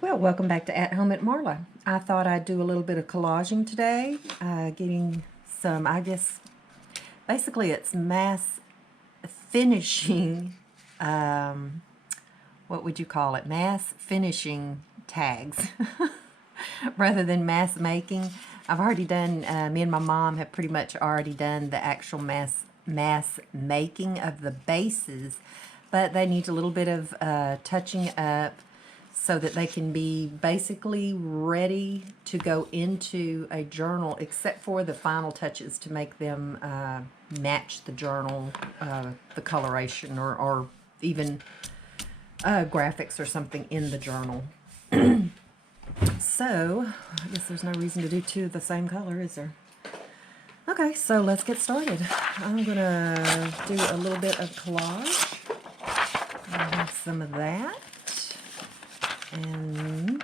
Well, welcome back to At Home at Marla. I thought I'd do a little bit of collaging today, getting some, I guess, basically it's mass finishing, what would you call it? Mass finishing tags rather than mass making. I've already done, me and my mom have pretty much already done the actual mass making of the bases, but they need a little bit of touching up so that they can be basically ready to go into a journal, except for the final touches to make them match the journal, the coloration, or even graphics or something in the journal. So, I guess there's no reason to do two of the same color, is there? Okay, so let's get started. I'm going to do a little bit of collage. I have some of that. And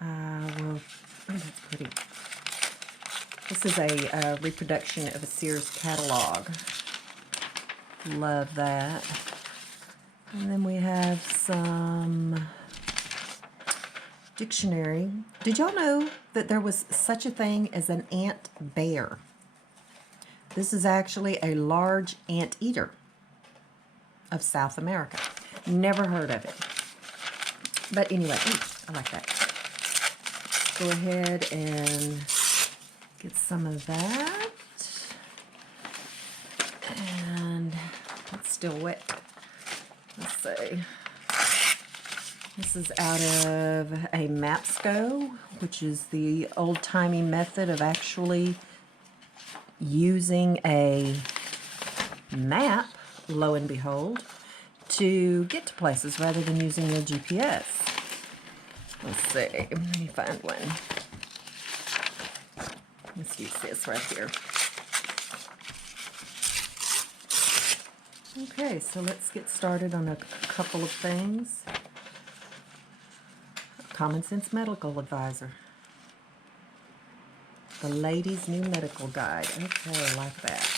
well, oh, that's pretty. This is a reproduction of a Sears catalog. Love that. And then we have some dictionary. Did y'all know that there was such a thing as an ant bear? This is actually a large anteater of South America. Never heard of it. But anyway, I like that. Go ahead and get some of that. And it's still wet. Let's see. This is out of a Mapsco, which is the old-timey method of actually using a map, lo and behold, to get to places rather than using your GPS. Let's see, let me find one. Let's use this right here. Okay, so let's get started on a couple of things. Common Sense Medical Advisor. The Ladies' New Medical Guide. Okay, I like that.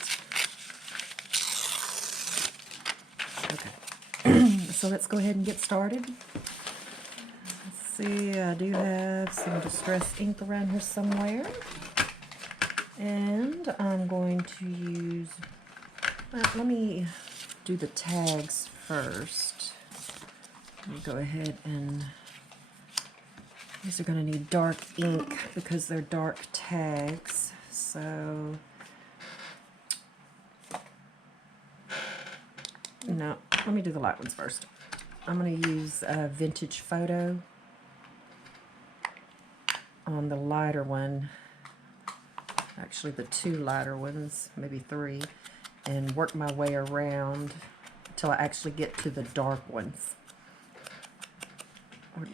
Okay, so let's go ahead and get started. Let's see, I do have some distress ink around here somewhere. And I'm going to use, let me do the tags first. Let me go ahead and, these are going to need dark ink because they're dark tags. So, no, let me do the light ones first. I'm going to use Vintage Photo on the lighter one. Actually, the two lighter ones, maybe three, and work my way around until I actually get to the dark ones. Okay.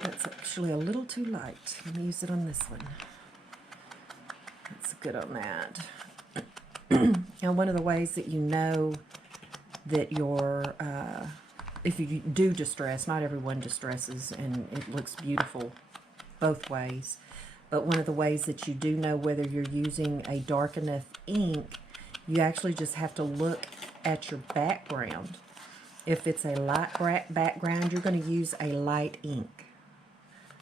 That's actually a little too light. Let me use it on this one. That's good on that. And one of the ways that you know that your, if you do distress, not everyone distresses, and it looks beautiful both ways. But one of the ways that you do know whether you're using a dark enough ink, you actually just have to look at your background. If it's a light background, you're going to use a light ink.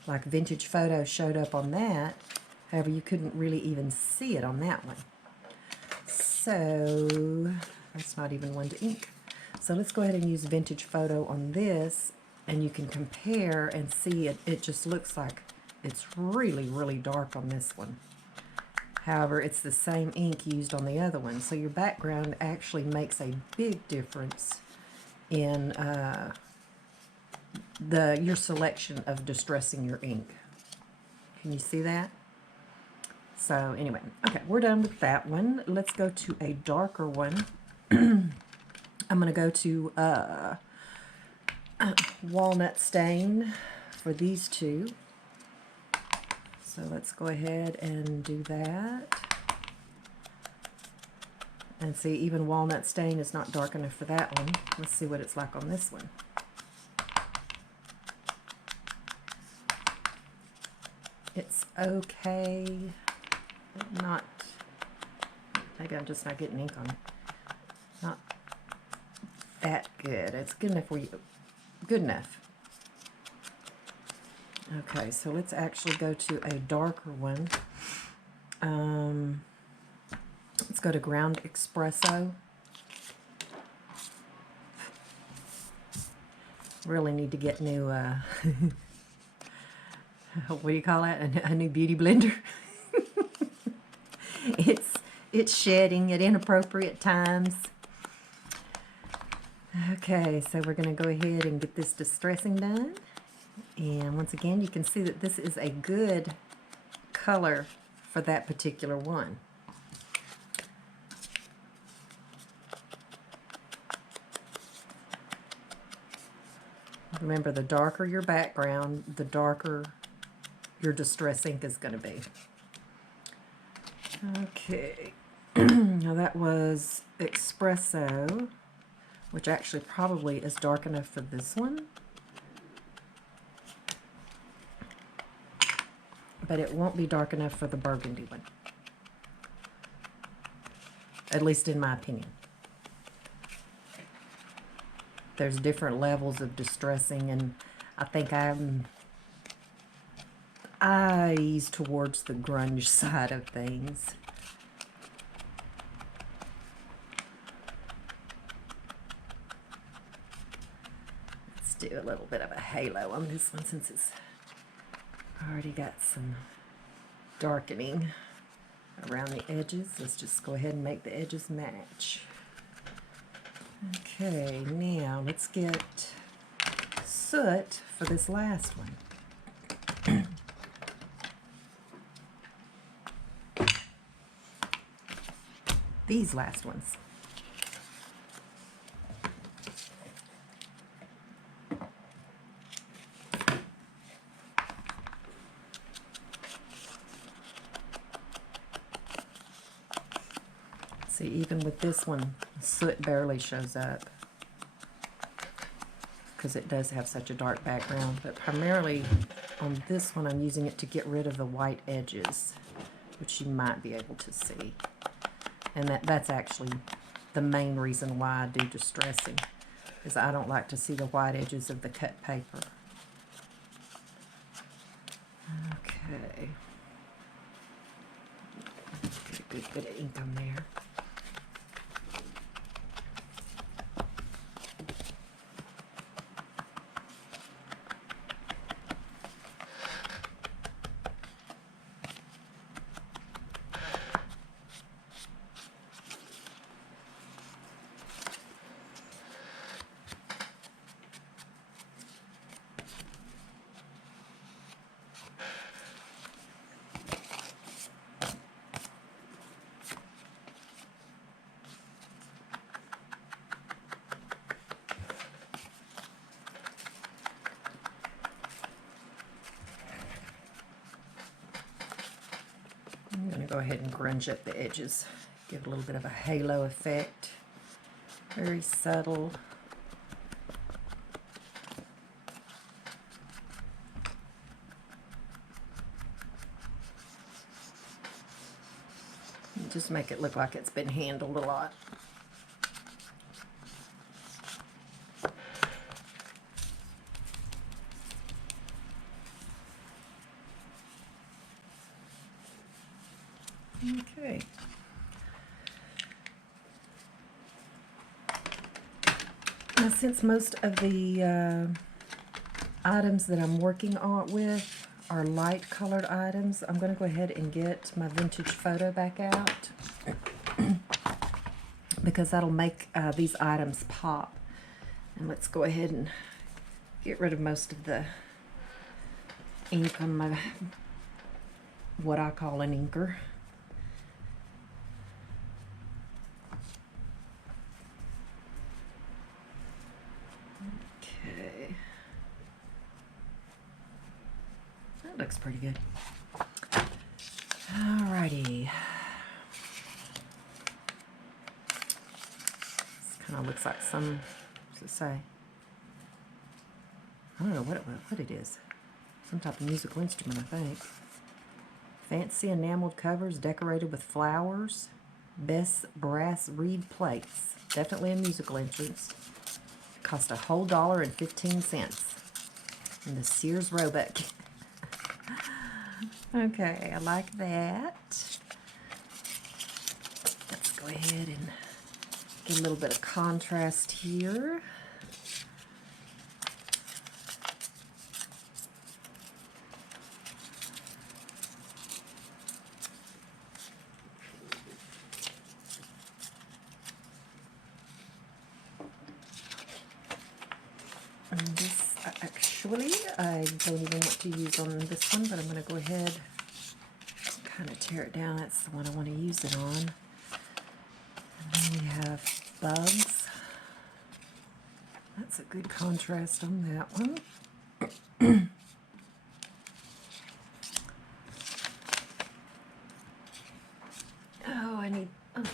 Like Vintage Photo showed up on that. However, you couldn't really even see it on that one. So, that's not even one to ink. So let's go ahead and use Vintage Photo on this, and you can compare and see it. It just looks like it's really, really dark on this one. However, it's the same ink used on the other one. So your background actually makes a big difference in your selection of distressing your ink. Can you see that? So anyway, okay, we're done with that one. Let's go to a darker one. I'm going to go to Walnut Stain for these two. So let's go ahead and do that. And see, even Walnut Stain is not dark enough for that one. Let's see what it's like on this one. It's okay. Not, maybe I'm just not getting ink on it. Not that good. It's good enough where you Good enough. Okay, so let's actually go to a darker one. Let's go to ground espresso. Really need to get new, what do you call that? A new beauty blender. It's shedding at inappropriate times. Okay, so we're going to go ahead and get this distressing done. And once again, you can see that this is a good color for that particular one. Remember, the darker your background, the darker your distress ink is going to be. Okay, now that was espresso, which actually probably is dark enough for this one. But it won't be dark enough for the burgundy one. At least in my opinion. There's different levels of distressing, and I think I ease towards the grunge side of things. Let's do a little bit of a halo on this one since it's already got some darkening around the edges. Let's just go ahead and make the edges match. Okay, now let's get soot for this last one. These last ones. See, even with this one, soot barely shows up because it does have such a dark background. But primarily on this one, I'm using it to get rid of the white edges, which you might be able to see. And that's actually the main reason why I do distressing, is I don't like to see the white edges of the cut paper. Okay. Get a good bit of ink on there. I'm going to go ahead and grunge up the edges, give it a little bit of a halo effect. Very subtle. Just make it look like it's been handled a lot. Okay. Now, since most of the items that I'm working on with are light colored items, I'm going to go ahead and get my vintage photo back out because that'll make these items pop. And let's go ahead and get rid of most of the ink on my, what I call an inker. Okay. That looks pretty good. Alrighty. This kind of looks like some, what's it say? I don't know what it is. Some type of musical instrument, I think. Fancy enameled covers decorated with flowers. Best brass reed plates. Definitely a musical instrument. cost $1.15 in the Sears Roebuck. Okay, I like that. Let's go ahead and get a little bit of contrast here. And this, actually, I don't even want to use on this one, but I'm going to go ahead and kind of tear it down. That's the one I want to use it on. And then we have bugs. That's a good contrast on that one. Oh, I need... Oh.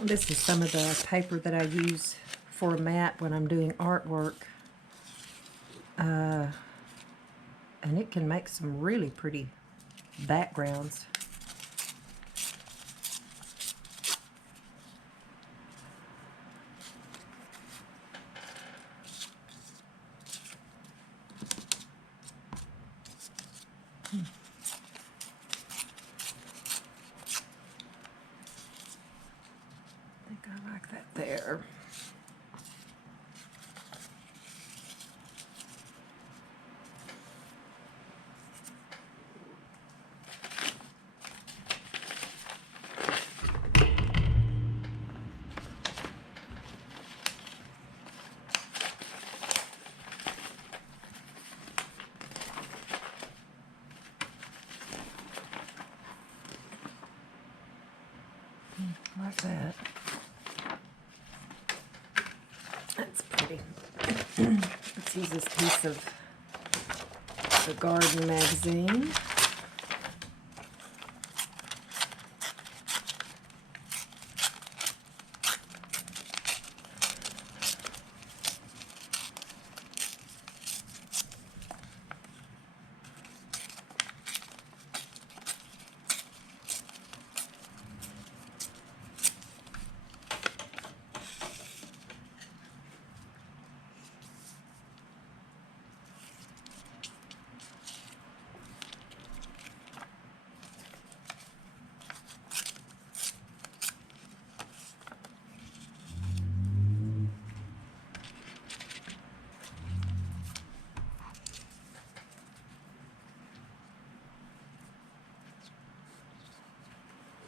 This is some of the paper that I use for a mat when I'm doing artwork. And it can make some really pretty backgrounds. I think I like that there. Like that. That's pretty. Let's use this piece of the garden magazine.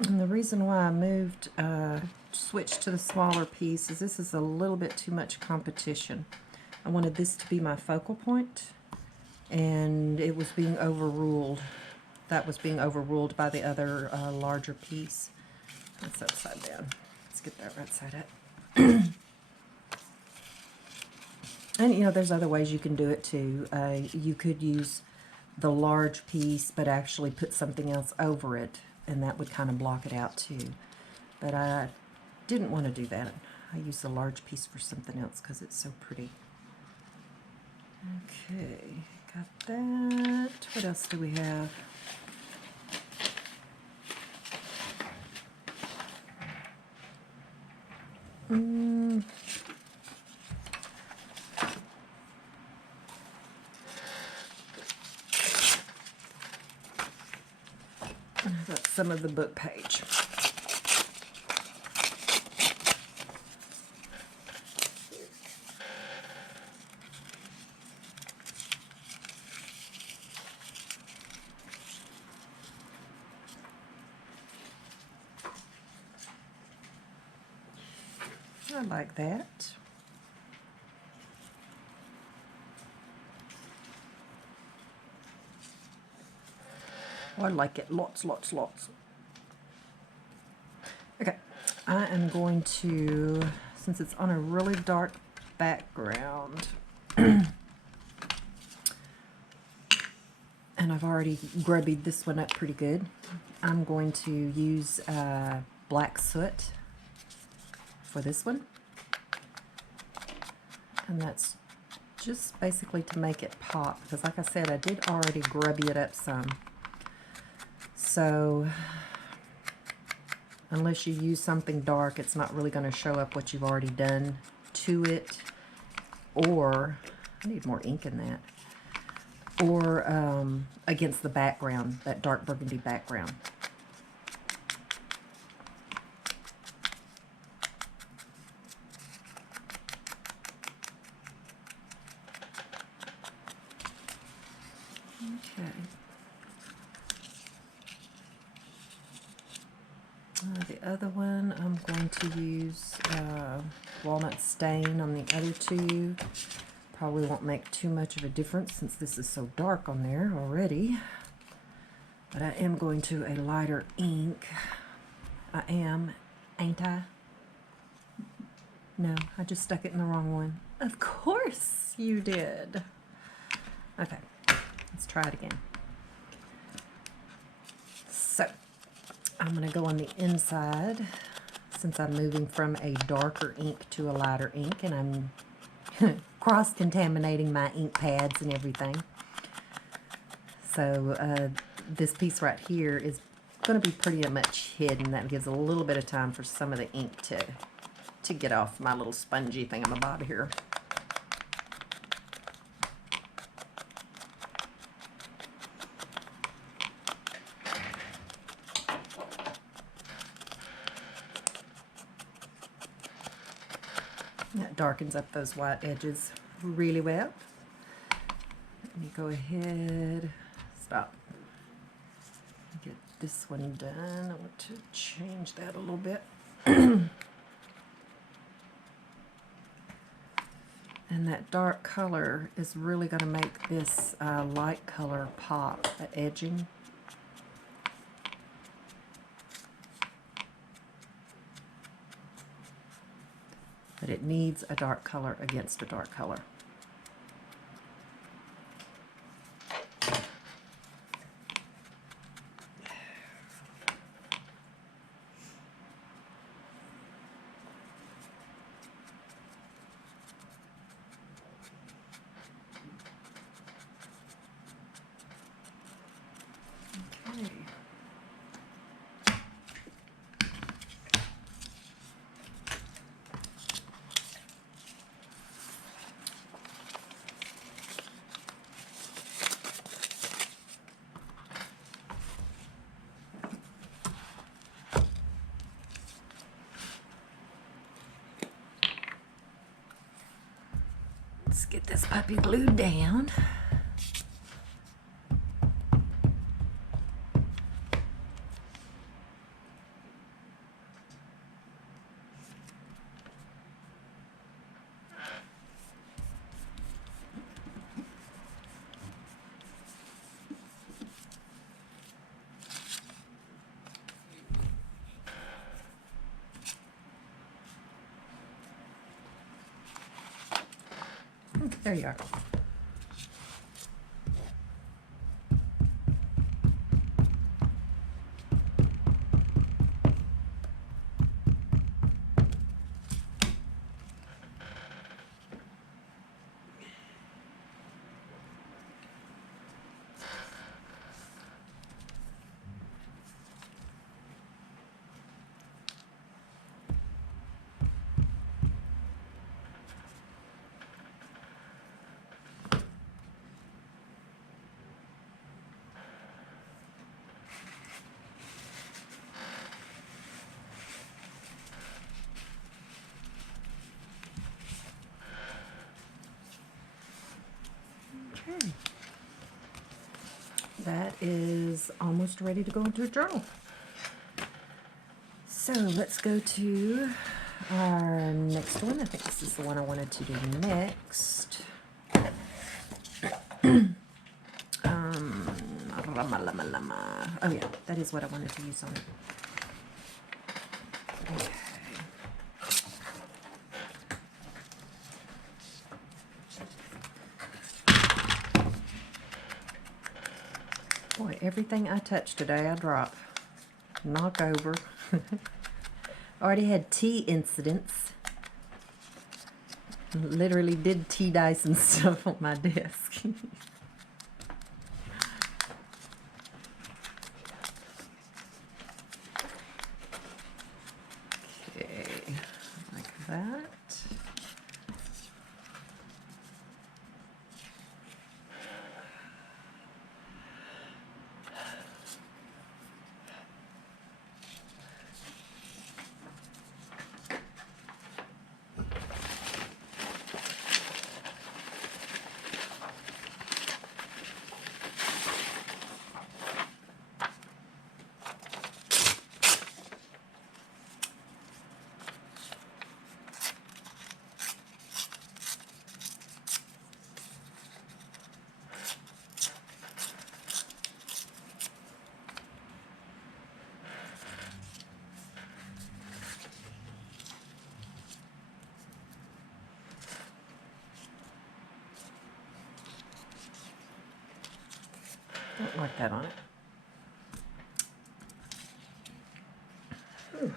And the reason why I switched to the smaller piece is this is a little bit too much competition. I wanted this to be my focal point, and it was being overruled. That was being overruled by the other larger piece. That's upside down. Let's get that right side up. And you know, there's other ways you can do it too. You could use the large piece, but actually put something else over it, and that would kind of block it out too. But I didn't want to do that. I used the large piece for something else because it's so pretty. Okay, got that. What else do we have? That's some of the book page. I like that. Oh, I like it. Lots, lots, lots. Okay, I am going to, since it's on a really dark background, and I've already grubbied this one up pretty good, I'm going to use black soot for this one. And that's just basically to make it pop, because like I said, I did already grubby it up some. So unless you use something dark, it's not really going to show up what you've already done to it. Or, I need more ink in that. Or against the background, that dark burgundy background. Okay. The other one, I'm going to use walnut stain on the other two. Probably won't make too much of a difference since this is so dark on there already. But I am going to a lighter ink. I am, ain't I? No, I just stuck it in the wrong one. Of course you did. Okay, let's try it again. So, I'm going to go on the inside since I'm moving from a darker ink to a lighter ink, and I'm cross-contaminating my ink pads and everything. So this piece right here is going to be pretty much hidden. That gives a little bit of time for some of the ink to get off my little spongy thingamabob here. That darkens up those white edges really well. Let me go ahead, stop, get this one done. I want to change that a little bit. And that dark color is really going to make this light color pop, the edging. But it needs a dark color against a dark color. Okay. Let's get this puppy glued down. There you are. Okay. That is almost ready to go into a journal. So let's go to our next one. I think this is the one I wanted to do next. Oh yeah, that is what I wanted to use on it. Okay. Boy, everything I touch today I drop. Knock over. Already had tea incidents. Literally did tea dice and stuff on my desk. Okay, like that. Don't like that on it. Ooh.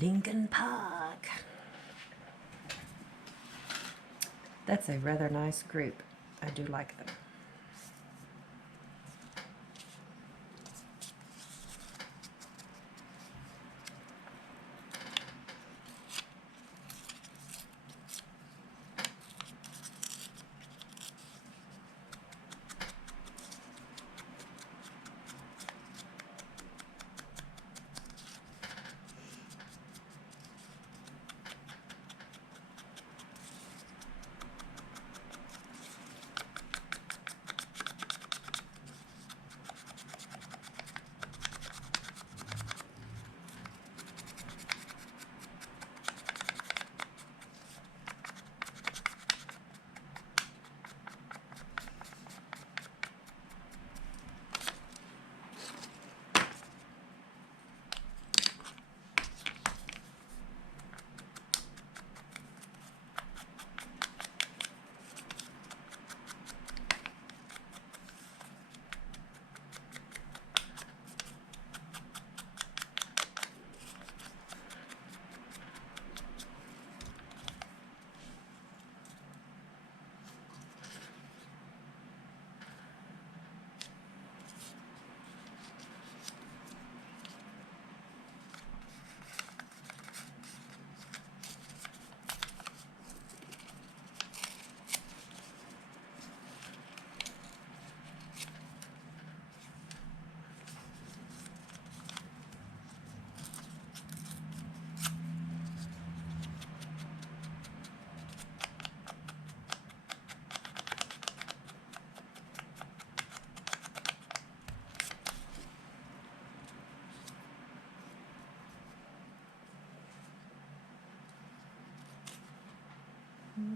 Lincoln Park. That's a rather nice group. I do like them.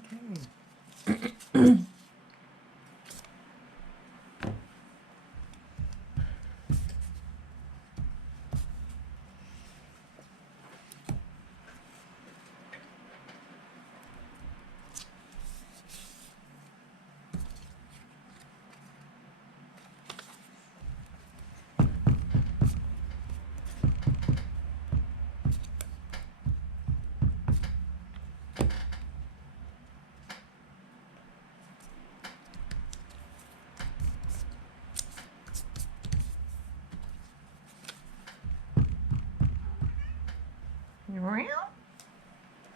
Okay.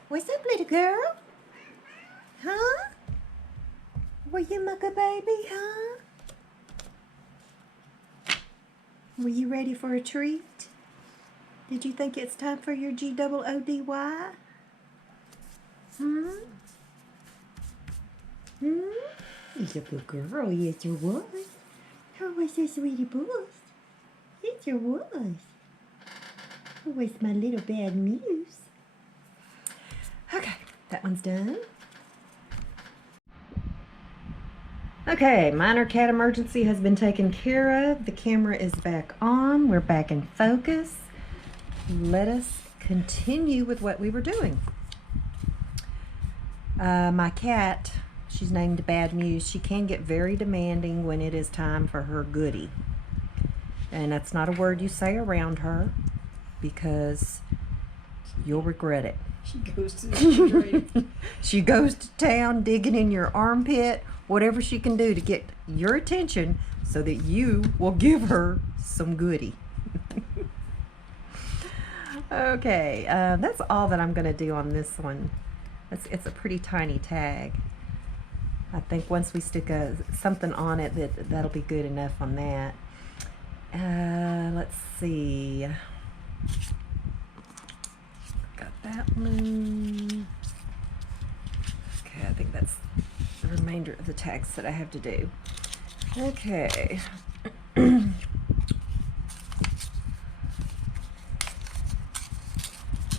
What's up, little girl? Huh? Were you mucka baby, huh? Were you ready for a treat? Did you think it's time for your GOODY? Hmm? Hmm? You're a good girl, yes you was. Who was your sweetie boy? Yes you was. Who was my little bad muse? Okay, that one's done. Okay, minor cat emergency has been taken care of. The camera is back on. We're back in focus. Let us continue with what we were doing. My cat, she's named Bad Muse. She can get very demanding when it is time for her goodie. And that's not a word you say around her because you'll regret it. She goes to the refrigerator. She goes to town digging in your armpit, whatever she can do to get your attention so that you will give her some goodie. Okay, that's all that I'm going to do on this one. It's a pretty tiny tag. I think once we stick something on it, that'll be good enough on that. Let's see. Got that one. Okay, I think that's the remainder of the tags that I have to do. Okay.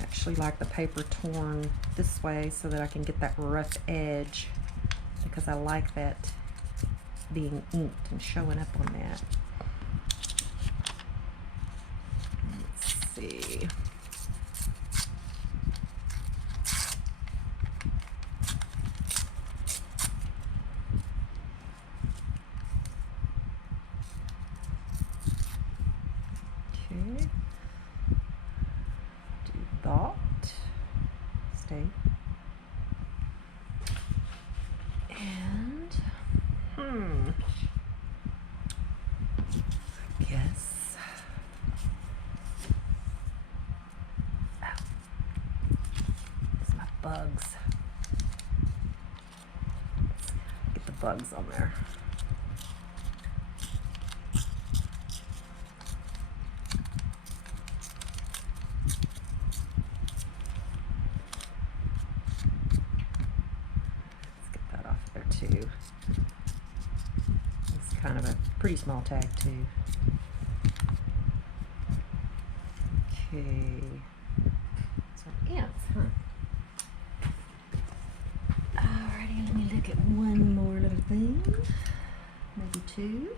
Actually like the paper torn this way so that I can get that rough edge because I like that being inked and showing up on that. Let's see. Okay. Do that. Stay. And I guess it's my bugs. Get the bugs on there. Too. It's kind of a pretty small tag too. Okay. So ants, huh? Alrighty, let me look at one more little thing. Maybe two.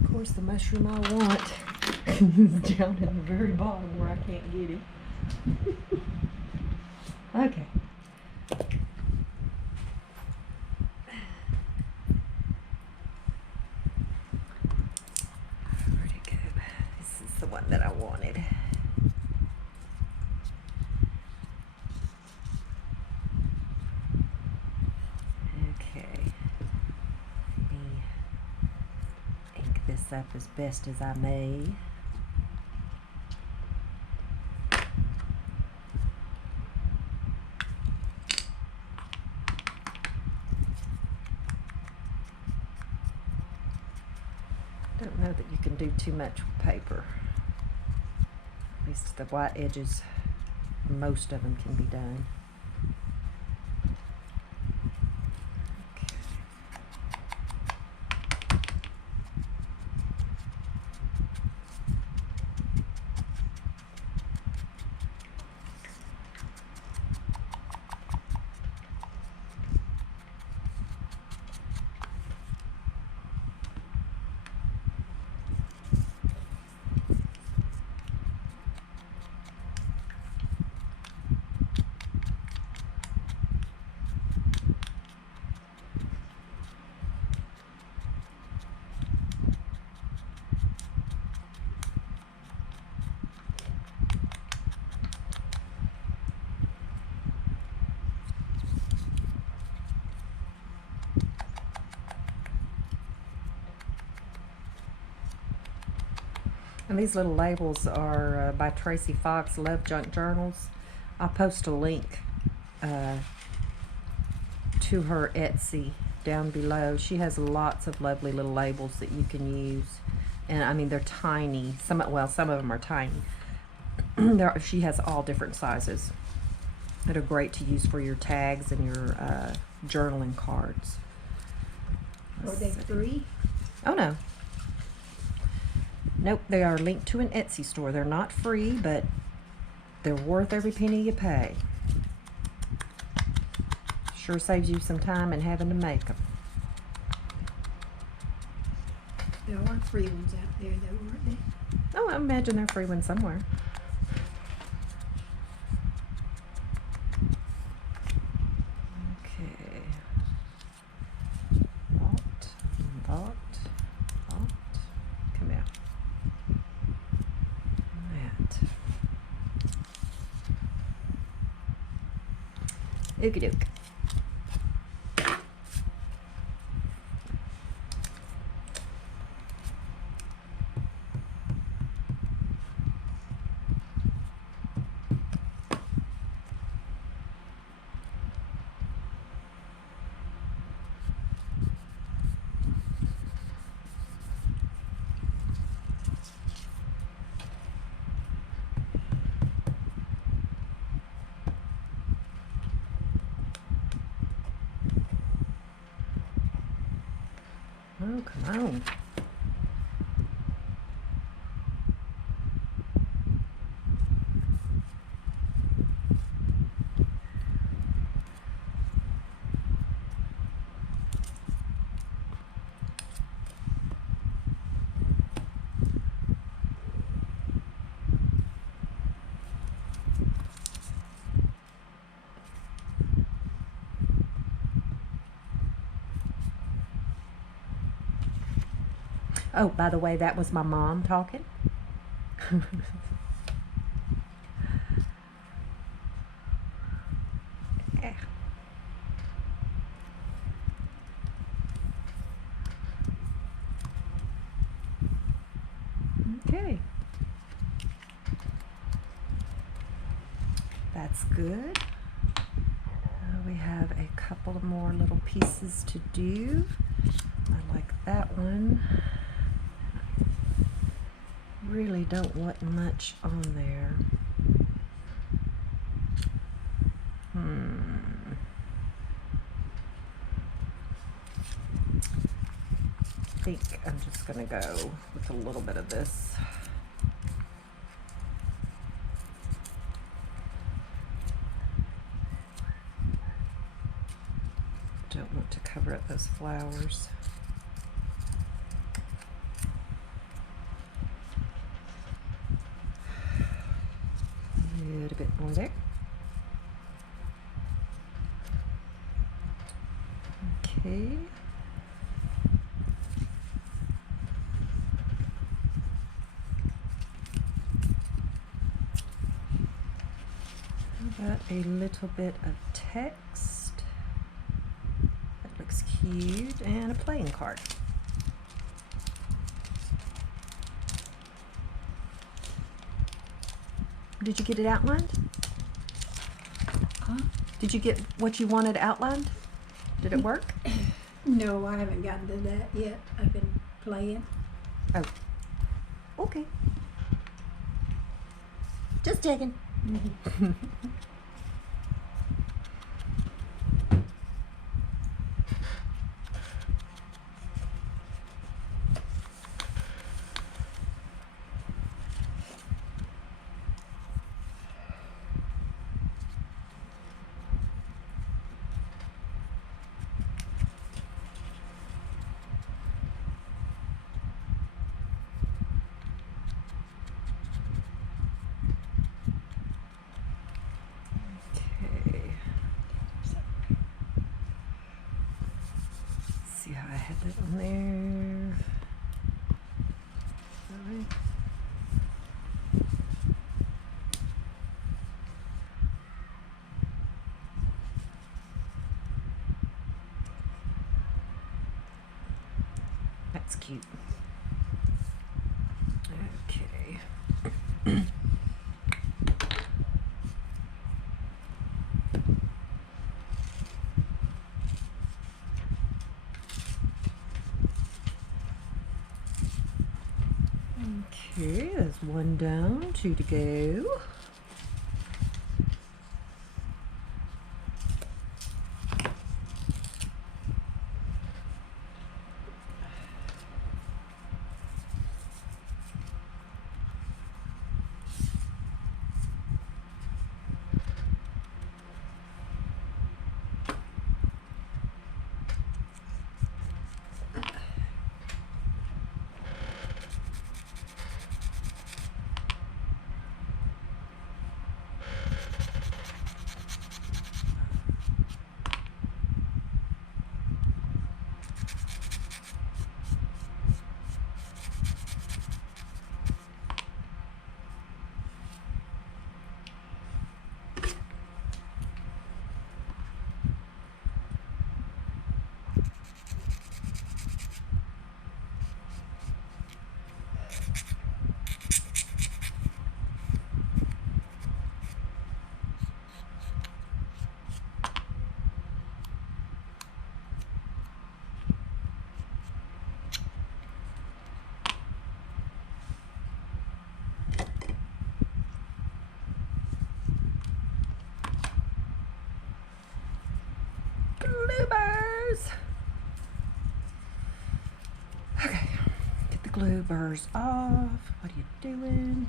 Of course, the mushroom I want is down at the very bottom where I can't get it. Okay. Where'd it go? This is the one that I wanted. Okay. Let me ink this up as best as I may. Don't know that you can do too much with paper. At least the white edges, most of them can be done. These little labels are by Tracy Fox, Love Junk Journals. I'll post a link to her Etsy down below. She has lots of lovely little labels that you can use. And I mean, they're tiny. Some of them are tiny. She has all different sizes that are great to use for your tags and your journaling cards. Are they free? Oh, no. Nope, they are linked to an Etsy store. They're not free, but they're worth every penny you pay. Sure saves you some time in having to make them. There are free ones out there, though, aren't they? Oh, I imagine they're free ones somewhere. Okay. Vault. Come here. That. Okie doke. Oh, come on. Oh, by the way, that was my mom talking. Yeah. Okay. That's good. We have a couple of more little pieces to do. I like that one. Really don't want much on there. I think I'm just gonna go with a little bit of this. Don't want to cover up those flowers. A little bit more there. Okay. How about a little bit of text? That looks cute. And a playing card. Did you get it outlined? Huh? Did you get what you wanted outlined? Did it work? No, I haven't gotten to that yet. I've been playing. Oh. Okay. Just checking. See how I had that on there. All right. That's cute. Okay. Okay, there's one down, two to go. Gloobers! Okay, get the glue burrs off. What are you doing?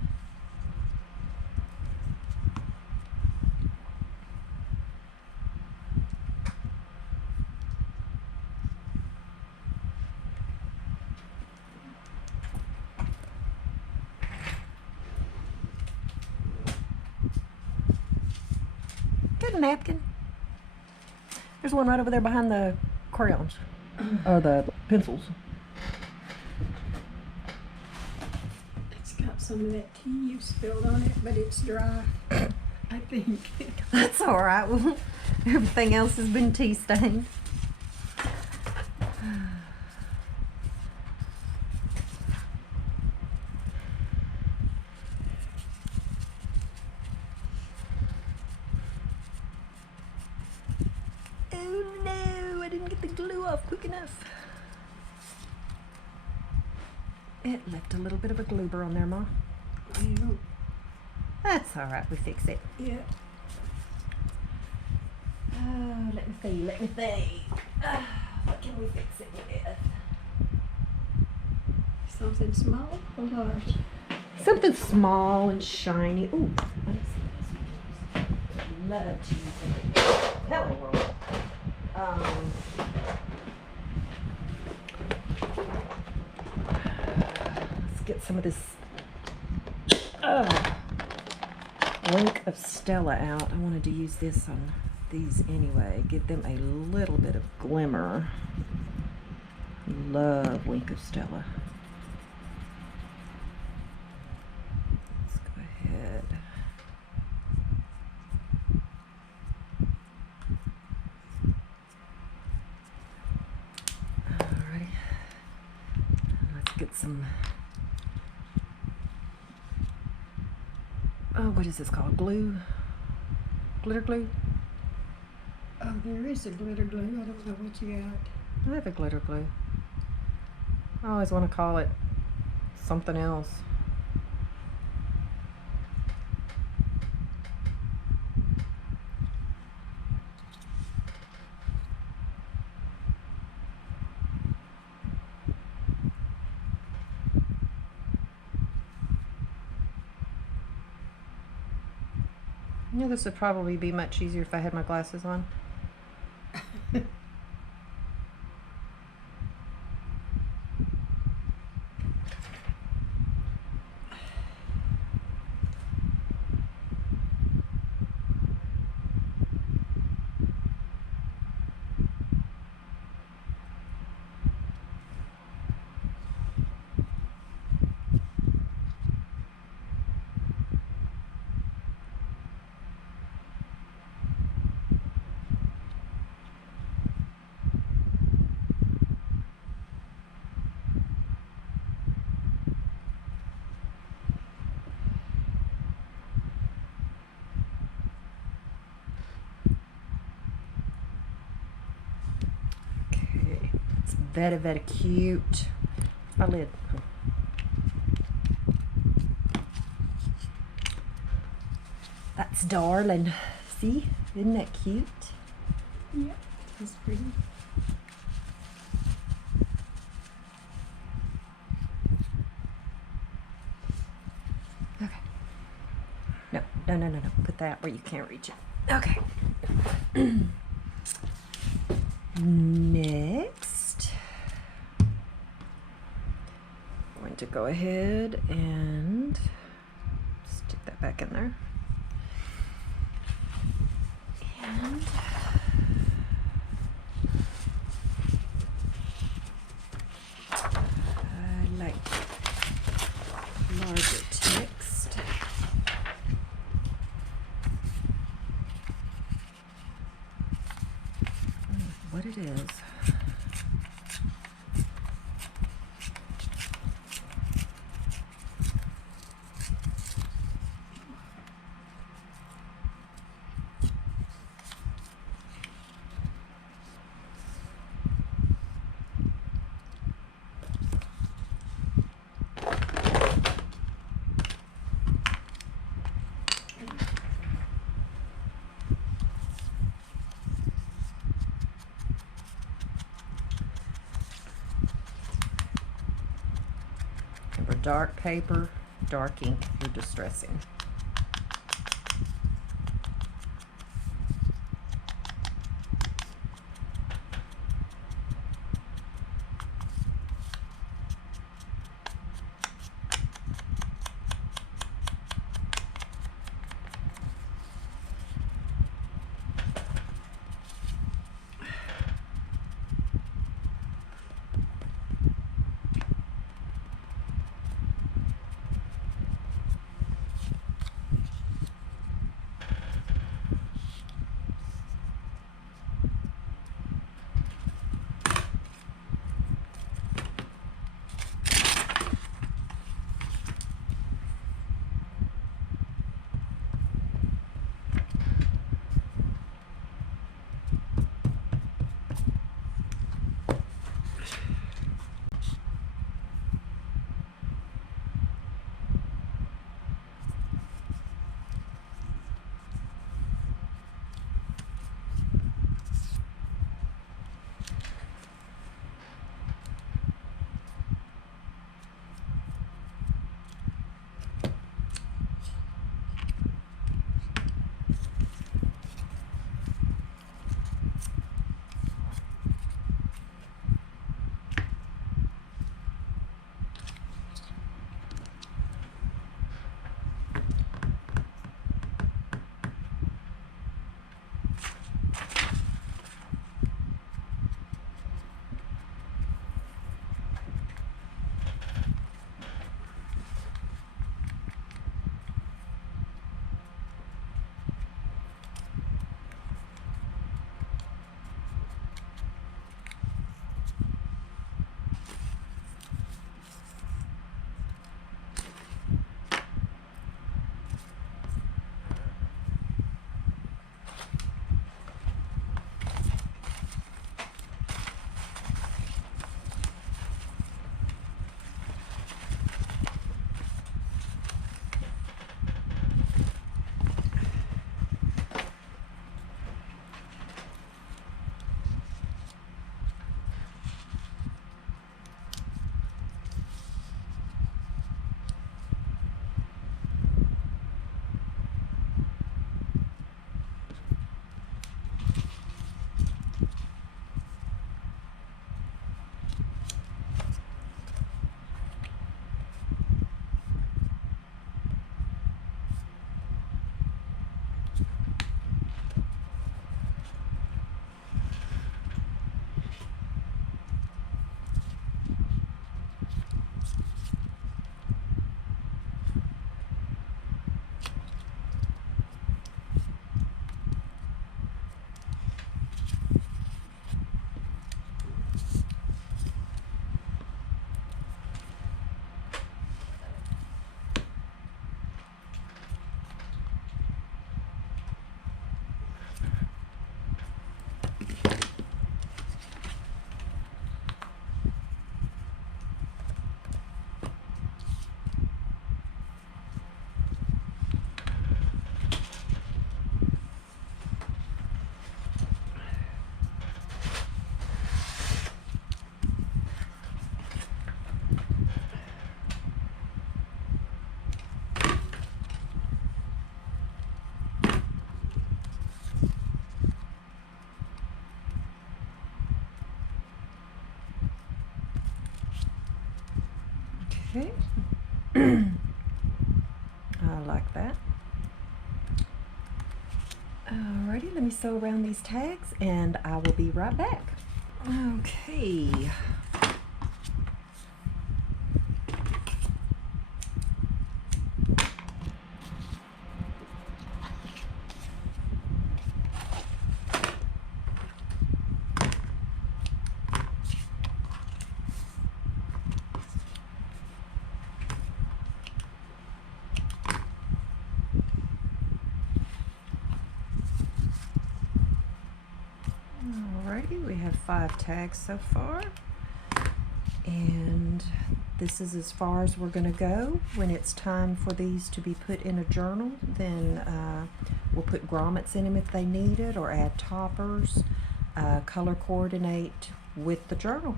Get a napkin. There's one right over there behind the crayons. Or the pencils. It's got some of that tea you spilled on it, but it's dry, I think. That's alright. Well, everything else has been tea stained. Oh no, I didn't get the glue off quick enough. It left a little bit of a gloober on there, Ma. Well, That's alright, we fix it. yeah. Oh, let me see. What can we fix it with? Something small or large? Something small and shiny. Ooh, let me see this. Love to use it. Hello, world. Let's get some of this link of Stella out. I wanted to use this on these anyway. Give them a little bit of glimmer. Love link of Stella. Let's go ahead. Alrighty. Let's get some. Oh, what is this called? Glue? Glitter glue? Oh, there is a glitter glue. I don't know what you got. I have a glitter glue. I always want to call it something else. You know, this would probably be much easier if I had my glasses on. very cute. My lid. That's darling. See? Isn't that cute? Yeah, it's pretty. Okay. No. Put that where you can't reach it. Okay. Next, I'm going to go ahead and stick that back in there. And I like larger text. What it is. For dark paper, dark ink if you're distressing. Alrighty, let me sew around these tags and I will be right back. Okay. Alrighty, we have 5 tags so far, and this is as far as we're going to go. When it's time for these to be put in a journal, then we'll put grommets in them if they need it, or add toppers, color coordinate with the journal.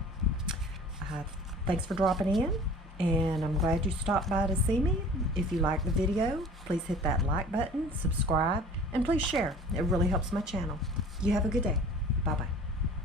Thanks for dropping in, and I'm glad you stopped by to see me. If you like the video, please hit that like button, subscribe, and please share. It really helps my channel. You have a good day. Bye-bye.